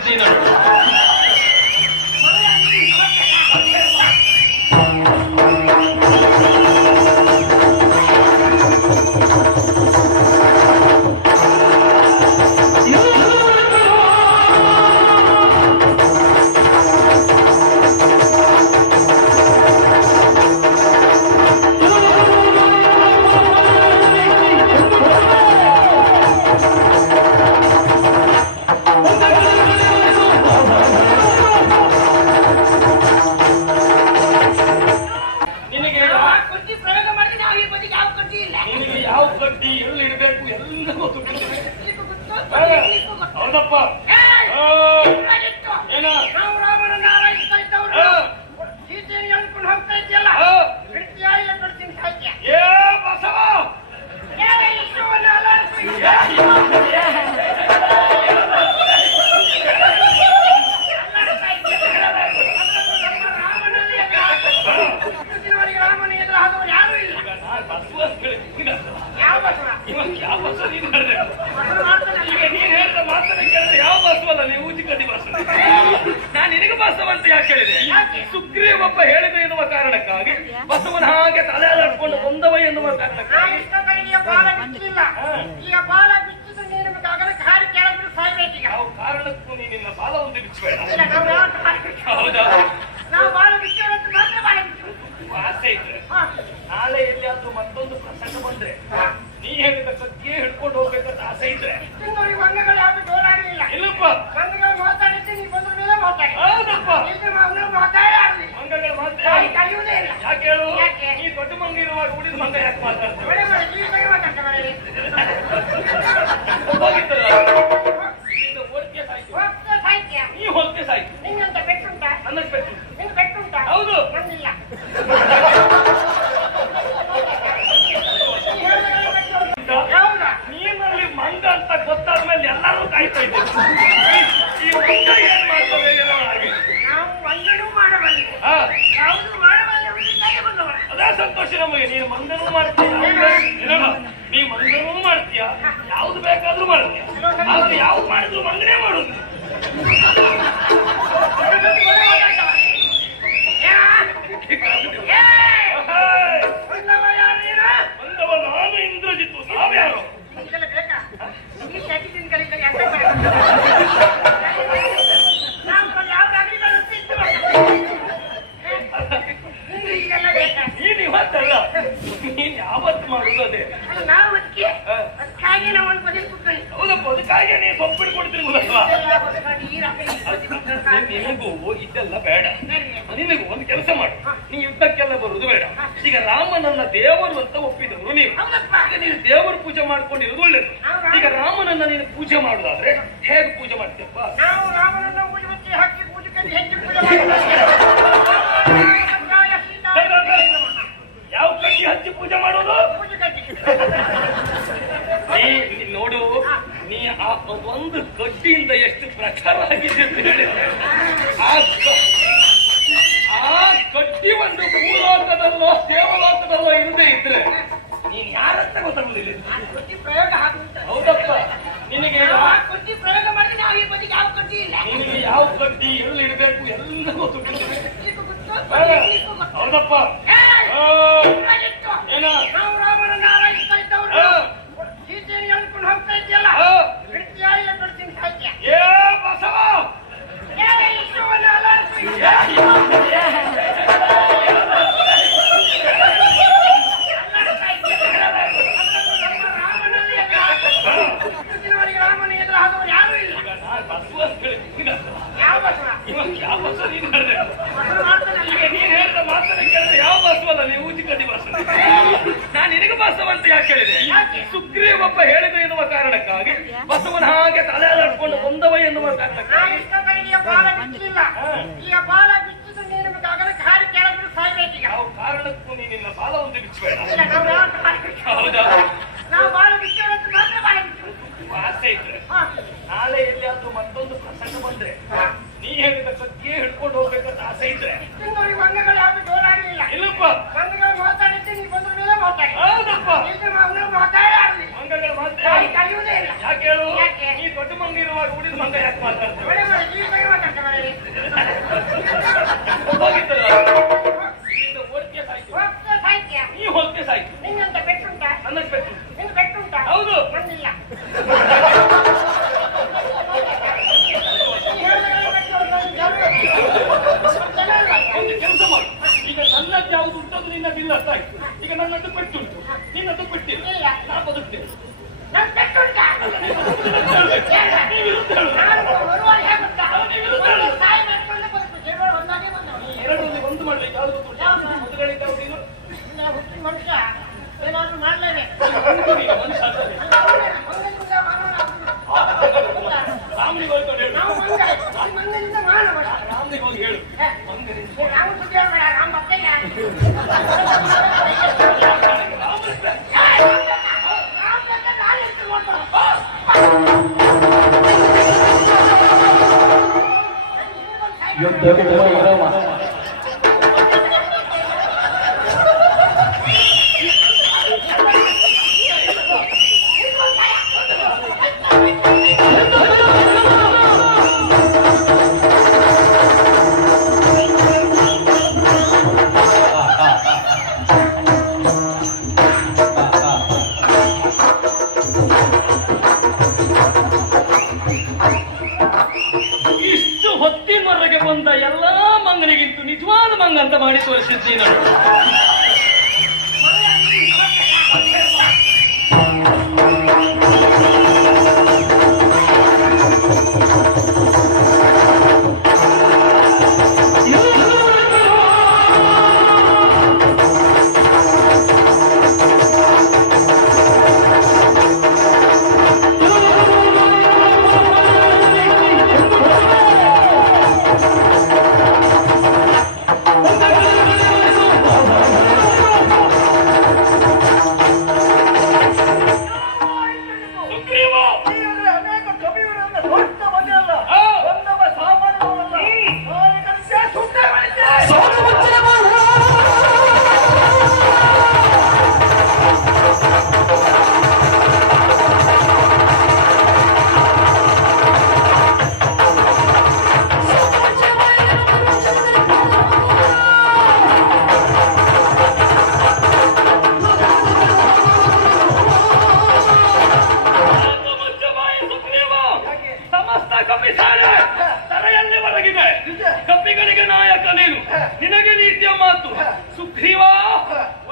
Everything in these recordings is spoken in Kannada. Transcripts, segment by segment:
ಮಾಡಿದ್ದೀನಿ. ಯಾವ ಕಡ್ಡಿ ಎಲ್ಲಿ ಇಡಬೇಕು ಎಲ್ಲ ಗೊತ್ತಿರ್ತದೆ. ಹೌದಪ್ಪ. ಏನ ನಾವು ರಾಮನನ್ನ ಆರೈಸ್ತಾ ಇದ್ದವರು ಸೀತೆಯನ್ನು ಎಳ್ಕೊಂಡು ಹೋಗ್ತಾ ಇದೆಯಲ್ಲ, ಬಿಡ್ತೀಯ ಬಿಡ್ತೀನಿ ಸಾಧ್ಯ. ಏ ಬಸವ ರಾಮನ ಎದುರು ಆದವರು ಯಾರು ಇಲ್ಲ. ಯಾವ ಬಸವ? ಯಾವ ಬಸವ ನೀನು ಹೇಳಿದೆ? ಈಗ ನೀನ್ ಹೇಳಿದ ಮಾತನ್ನ ಕೇಳಿದ್ರೆ ಯಾವ ಬಸವಲ್ಲ, ನೀವು ಊದಿ ಕಡ್ಡಿ ಬಸವ. ನಾನು ನಿನಗೆ ಬಸವ ಅಂತ ಯಾಕೆ ಹೇಳಿದೆ? ಸುಗ್ರೀವೊಬ್ಬ ಹೇಳಿದೆ ಎನ್ನುವ ಕಾರಣಕ್ಕಾಗಿ, ಬಸವನ ಹಾಗೆ ತಲೆ ಅಲಾಡ್ಕೊಂಡು ಬಂದವ ಎನ್ನುವ ಕಾರಣಕ್ಕಾಗಿ. ಈಗ ಬಾಲ ಬಿಚ್ಚಿದ್ರೆ ನೀನು ಅಗಲಕ್ಕೆ ಹಾರಿ ಕೆಳಬಿಟ್ಟು ಸಾಯ್ಬೇಕೀಗ. ಯಾವ ಕಾರಣಕ್ಕೂ ನೀನು ನಿನ್ನ ಬಾಲ ಒಂದು ಬಿಚ್ಚಬೇಡ. ಹೌದಾ? ನಾವು ಬಾಲ ಬಿಚ್ಚೋದಂತ ಮಾತ್ರ ಬಾಲ ಬಿಚ್ಚು ಆಸೆ ಇದ್ರೆ ನಾಳೆ ಎಲ್ಲಿಯಾದ್ರೂ ಮತ್ತೊಂದು ಪ್ರಸಂಗ ಬಂದ್ರೆ ನೀ ಹೇಳಿದ ಕತ್ತಿಗೆ ಹಿಡ್ಕೊಂಡು ಹೋಗ್ಬೇಕಂತ ಆಸೆ ಇದ್ರೆ ತಿನ್ನೋರಿಗೆ ಅಂಗಗಳು ಯಾವುದು ಜೋರಾಗಲಿಲ್ಲ. ಇಲ್ಲಪ್ಪ, ಅಂಗಗಳು ಮಾತಾಡಿದ್ರೆ ನೀವು ಬಂದ್ರ ಮೇಲೆ ಮಾತಾಡಿ. ಹೌದಪ್ಪ, ಮಾತಾಡಲಿ ಮಂಗಗಳು ಮಾತಾಡಿ ಕಲಿಯುವುದೇ ಇಲ್ಲ. ಯಾಕೆ ಹೇಳು? ನೀ ದೊಡ್ಡ ಮಂಗ ಇರುವಾಗ ಉಳಿದ ಮಂಗ ಯಾಕೆ ಮಾತಾಡ್ತೇವೆ? ಹೋಗಿದ್ದಲ್ಲ ಓದ್ಕೆ ಸಾಯ್ತು, ನೀ ಹೊಲ್ಕೆ ಸಾಯ್ತು. ನಿನ್ನಂತ ಬೆಟ್ಟುಂಟ? ಅನ್ನಕ್ಕೆ ಬೇಕು. ನಿನ್ ಬೆಟ್ಟುಂಟ? ಹೌದು. ನಂದಿಲ್ಲ. ನೀನಲ್ಲಿ ಮಂಗ ಅಂತ ಗೊತ್ತಾದ್ಮೇಲೆ ಎಲ್ಲರೂ ಕಾಯ್ತಾ ಇದ್ದೀವಿ. ಈ ಮಂಗ ಏನ್ ಮಾಡ್ತದೆ ಹಾಗೆ ನಾವು ಮಂಗನೂ ಮಾಡಬಲ್ಲ, ಯಾವುದು ಮಾಡಬಲ್ಲ ಬಂದವ. ಅದೇ ಸಂತೋಷ ನಮಗೆ. ನೀನು ಮಂಗನೂ ಮಾಡ್ತೀಯ, ನೀ ಮಂಗನೂ ಮಾಡ್ತೀಯ, ಯಾವ್ದು ಬೇಕಾದ್ರೂ ಮಾಡ್ತೀಯ. ಆದ್ರೆ ಯಾವ್ದು ಮಾಡಿದ್ರು ಮಂಗನೇ ಮಾಡುದು. ಬಂದವ ನಾನು ಇಂದ್ರಜಿತ್ತು, ನಾವ್ಯಾರು? ಇದೆಲ್ಲ ಬೇಕಾ? ಈ ಚಟಿ ತಿನ್ಗಳಿಗೆ ಎಂತ ಈಗೆಲ್ಲ ಬೇಕಾ? ನೀನ್ ಇವತ್ತಲ್ಲ, ನೀನ್ ಯಾವತ್ತು ಮಾಡುದು ಅದೇ. ನಾವು ಅದಕ್ಕಾಗಿ ನಾವು ಒಂದು ಬದಿಗೆ ಕೂತ್ಕೊಳ್ಳಿ. ಹೌದಪ್ಪ, ಅದಕ್ಕಾಗಿ ನೀ ಸೊಪ್ಪಿಟ್ಟು ಕೊಡ್ತೀನಿ ಗೊತ್ತಲ್ವಾ? ನಿನಗೂ ಇದೆಲ್ಲ ಬೇಡ. ನಿನಗೂ ಒಂದು ಕೆಲಸ ಮಾಡು, ನೀ ಯುದ್ಧಕ್ಕೆಲ್ಲ ಬರುವುದು ಬೇಡ. ಈಗ ರಾಮನನ್ನ ದೇವರು ಅಂತ ಒಪ್ಪಿದವರು ನೀವು. ಈಗ ನೀನು ದೇವರು ಪೂಜೆ ಮಾಡ್ಕೊಂಡಿರೋದು ಒಳ್ಳೇದು. ಈಗ ರಾಮನನ್ನ ನೀನು ಪೂಜೆ ಮಾಡುದಾದ್ರೆ ಹೇಗೆ ಪೂಜೆ ಮಾಡ್ತೀಯಪ್ಪ? ನಾವು ರಾಮನನ್ನ ಊಜಿ ಹಾಕಿ ಪೂಜೆ ಕಟ್ಟಿ ಹೆಚ್ಚು ಪೂಜೆ ಮಾಡ್ತೀವಿ. ಯಾವ ಕಟ್ಟಿ ಹಚ್ಚಿ ಪೂಜೆ ಮಾಡೋದು? ಪೂಜೆ ಕಟ್ಟಿ ನೋಡು, ನೀ ಆ ಒಂದು ಕಡ್ಡಿಯಿಂದ ಎಷ್ಟು ಪ್ರಚಾರ ಆಗಿದೆ ಅಂತ ಹೇಳಿದ್ರೆ, ಆ ಕಡ್ಡಿ ಒಂದು ಭೂಲೋಕದಲ್ಲೋ ದೇವಲೋಕದಲ್ಲೋ ಇರದೇ ಇದ್ರೆ ನೀನ್ ಯಾರಂತ ಗೊತ್ತಾಗುದಿಲ್ಲ. ಪ್ರಯೋಗ ಆಗುತ್ತೆ. ಹೌದಪ್ಪ, ನಿನಗೆ ಕಡ್ಡಿ ಪ್ರಯೋಗ ಮಾಡಿ ನಾವು ಈ ಬದಿಗೆ ಯಾವ ಕಡ್ಡಿ ಇಲ್ಲ. ನಿನಗೆ ಯಾವ ಕಡ್ಡಿ ಎಲ್ಲಿ ಇಡಬೇಕು ಎಲ್ಲ ಗೊತ್ತಿರ್ತದೆ. ಹೌದಪ್ಪ. ಏನ ನಾವು ರಾಮನನ್ನ ಆರೈಸ್ತಾ ಇದ್ದವರು ಸೀತೆಯನ್ನು ಎಳ್ಕೊಂಡು ಹೋಗ್ತಾ ಇದೆಯಲ್ಲ, ಬಿಡ್ತೀಯ ಬಿಡ್ತೀನಿ ಸಾಧ್ಯ. ಏ ಬಸವ ರಾಮನ ಎದುರು ಆದವರು ಯಾರು ಇಲ್ಲ. ಯಾವ ಬಸವ? ಯಾವ ಬಸವ ನೀನು ಹೇಳಿದೆ? ಈಗ ನೀನ್ ಹೇಳಿದ ಮಾತನ್ನ ಕೇಳಿದ್ರೆ ಯಾವ ಬಸವಲ್ಲ, ನೀವು ಊದಿ ಕಡ್ಡಿ ಬಸವ. ನಾನು ನಿನಗೆ ಬಸವ ಅಂತ ಯಾಕೆ ಹೇಳಿದೆ? ಸುಗ್ರೀವೊಬ್ಬ ಹೇಳಿದೆ ಎನ್ನುವ ಕಾರಣಕ್ಕಾಗಿ, ಬಸವನ ಹಾಗೆ ತಲೆ ಅಲಾಡ್ಕೊಂಡು ಬಂದವ ಎನ್ನುವ ಕಾರಣಕ್ಕಾಗಿ. ಬಾಲ ಬಿಚ್ಚಿಲ್ಲ. ಈಗ ಬಾಲ ಬಿಚ್ಚಿದ್ರೆ ನೀನು ಅಗಲಕ್ಕೆ ಹಾರಿ ಕೆಳಬಿಟ್ಟು ಸಾಯ್ಬೇಕೀಗ. ಯಾವ ಕಾರಣಕ್ಕೂ ನೀನು ನಿನ್ನ ಬಾಲ ಒಂದು ಬಿಚ್ಚಬೇಡ. ಹೌದಾ? ನಾವು ಬಾಲ ಬಿಚ್ಚೋದಂತ ಮಾತ್ರ ಬಾಲ ಬಿಚ್ಚು ಆಸೆ ಇದ್ರೆ ನಾಳೆ ಎಲ್ಲಿಯಾದ್ರೂ ಮತ್ತೊಂದು ಪ್ರಸಂಗ ಬಂದ್ರೆ ನೀ ಹೇಳಿದ ಕತ್ತಿಗೆ ಹಿಡ್ಕೊಂಡು ಹೋಗ್ಬೇಕಂತ ಆಸೆ ಇದ್ರೆ ತಿನ್ನೋರಿಗೆ ಅಂಗಗಳು ಯಾವುದು ಜೋರಾಗಲಿಲ್ಲ. ಇಲ್ಲಪ್ಪ, ಅಂಗಗಳು ಮಾತಾಡಿದ್ರೆ ನೀವು ಬಂದ್ರ ಮೇಲೆ ಮಾತಾಡಿ. ಹೌದಪ್ಪ, ಮಾತಾಡಲಿ ಮಂಗಗಳು ಮಾತಾಡಿ ಕಲಿಯುವುದೇ ಇಲ್ಲ. ಯಾಕೆ ಹೇಳು? ನೀ ದೊಡ್ಡ ಮಂಗ ಇರುವಾಗ ಉಳಿದ ಮಂಗ ಯಾಕೆ ಮಾತಾಡ್ತೇವೆ? ಹೋಗಿದ್ದಲ್ಲ ಓಡ್ಕೆ ಸಾಯ್ತು, ಹೋಗ್ತಾ ಸಾಯ್ತೀಯ? ನೀ ಹೋಗ್ತೆ ಸಾಯ್ತು. ನಿಂಗಂತ ಬೆಟ್ಟುಂಟಾ? ಅನ್ನಕ್ಕೆ ಬೇಕು. ನಿಂಗೆ ಬೆಟ್ಟುಂಟಾ? ಹೌದು. ನಂದಿಲ್ಲ. ಒಂದು ಕೆಲಸ ಮಾಡು, ಈಗ ನನ್ನದ್ದು ಯಾವುದು ಉಂಟದು ನಿನ್ನದಿಲ್ಲ ಅರ್ಥ ಆಯ್ತು. ಈಗ ನನ್ನದು ಪೆಟ್ಟುಂಟು, ನಿನ್ನದು ಪೆಟ್ಟಿಲ್ಲ, ಇಲ್ಲ. ನಾ ಬದುಕ್ತೇನೆ. ನನ್ ಬೆಟ್ಟುಂಟಾ? ನೀವು ವಿರುದ್ಧ ಹೇಳು. ನಾನು ಬರುವಾಗ ಹೇಗುಂಟಾ? ನೀವು ವಿರುದ್ಧ ಹೇಳು. ಒಂದು ಸಾಯಿ ಮಾಡ್ಕೊಂಡು ಬದುಕು. ಜೀವನ ಒಂದಾಗೆ ಬಂದವ. ಈ ಎರಡರಲ್ಲಿ ಒಂದು ಮಾಡ್ಲಿಕ್ಕೆ ಯಾವುದು ಗೊತ್ತುಂಟು? ಯಾವುದು? ಮೊದಲನೇದು ಯಾವುದು ಇದು? ಇಲ್ಲ, ಹುಟ್ಟಿದ ಮನುಷ್ಯ ಏನಾದ್ರು ಮಾಡ್ಲೇಬೇಕು. ಒಂದು ಈಗ ಮನುಷ್ಯ ಅಲ್ಲದೆ. ಮಂಗನಿಂದ ಮಾಡೋಣ. ರಾಮನಿಗೆ ಹೋಗ್ಕೊಂಡು ಹೇಳು. ನಾವು ಮಂಗ, ಈ ಮಂಗನಿಂದ ಮಾಡೋಣ. ರಾಮನಿಗೆ ಹೋಗಿ ಹೇಳು. ಹೇ, ಮಂಗನಿಂದ ರಾಮ ಸುದ್ದಿ ಹೇಳ್ಬೇಡ, ರಾಮ ಬರ್ತಿಲ್ಲ. ರಾಮ ಬಂದ ನಾಳೆ ಎಷ್ಟು ನೋಡ್ತಾನೆ. ಯುದ್ಧಕ್ಕೆ ವಿರಾಮ. ಇಷ್ಟು ಹೊತ್ತಿನವರೆಗೆ ಬಂದ ಎಲ್ಲಾ ಮಂಗನಿಗಿಂತೂ ನಿಜವಾದ ಮಂಗ ಅಂತ ಮಾಡಿ ತೋರಿಸಿದ್ದೀನಿ ನಾನು. ತರೆಯಲ್ಲಿ ಹೊರಗಿದೆ. ಕಪ್ಪಿಗಳಿಗೆ ನಾಯಕ ನೀನು, ನಿನಗೆ ನೀತಿಯ ಮಾತು. ಸುಗ್ರೀವ,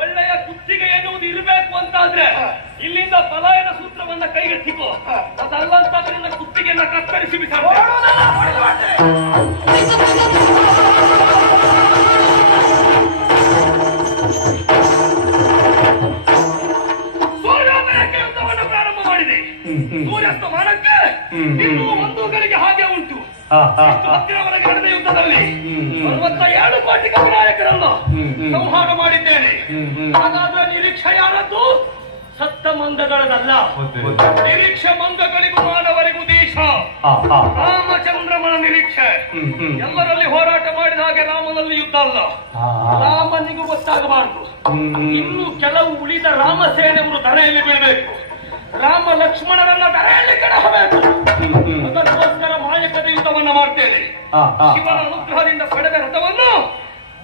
ಒಳ್ಳೆಯ ಕುತ್ತಿಗೆ ಎನ್ನುವುದು ಇರಬೇಕು ಅಂತಾದ್ರೆ ಇಲ್ಲಿಂದ ಪಲಾಯನ ಸೂತ್ರವನ್ನ ಕೈಗೆತ್ತಿಕೋ. ಅದಲ್ಲಂತಾದ್ರೆ ನಿನ್ನ ಕುತ್ತಿಗೆಯನ್ನ ಕತ್ತರಿಸಿ ಬಿಸಾಡ್ತೇನೆ. ಸೂರ್ಯೋದಯಕ್ಕೆ ಯುದ್ಧವನ್ನು ಪ್ರಾರಂಭ ಮಾಡಿದೆ. ಸೂರ್ಯಾಸ್ತಮಾನಕ್ಕೆ ಇನ್ನೂ ಒಂದು ಗಳಿಗೆ ಹಾಗೆ ಉಂಟು. ಹತ್ತಿರವರೆಗೆ ನಡೆದ ಯುದ್ಧದಲ್ಲಿ 67 ಕೋಟಿ ನಾಯಕರನ್ನು ಸಂಹಾರ ಮಾಡಿದ್ದೇನೆ. ಹಾಗಾದ್ರೆ ನಿರೀಕ್ಷೆ ಯಾರದ್ದು? ಸತ್ತ ಮಂಗಗಳದಲ್ಲ, ನಿರೀಕ್ಷೆ ಮಂಗಗಳಿಗೂ ಮಾನವರಿಗೂ ದೇಶ. ರಾಮಚಂದ್ರಮನ ನಿರೀಕ್ಷೆ. ಎಲ್ಲರಲ್ಲಿ ಹೋರಾಟ ಮಾಡಿದ ಹಾಗೆ ರಾಮನಲ್ಲಿ ಯುದ್ಧ ಅಲ್ಲ. ರಾಮನಿಗೂ ಗೊತ್ತಾಗಬಾರದು. ಇನ್ನು ಕೆಲವು ಉಳಿದ ರಾಮಸೇನೆಯವರು ಧರೆಯಲ್ಲಿ ಬೀಳಬೇಕು. ರಾಮ ಲಕ್ಷ್ಮಣರನ್ನ ಧರೆಯಲ್ಲಿ ಕೆಡಹಬೇಕು. ಅದಕ್ಕೋಸ್ಕರ ಮಾಯಕದ ಯುದ್ಧವನ್ನ ಮಾಡ್ತೇನೆ. ಶಿವನ ಅನುಗ್ರಹದಿಂದ ಪಡೆದ ರಥವನ್ನು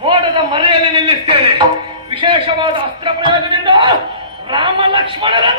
ಮೋಡದ ಮರೆಯಲ್ಲಿ ನಿಲ್ಲಿಸ್ತೇನೆ. ವಿಶೇಷವಾದ ಅಸ್ತ್ರ ಪ್ರಯೋಗದಿಂದ ರಾಮ ಲಕ್ಷ್ಮಣರನ್ನ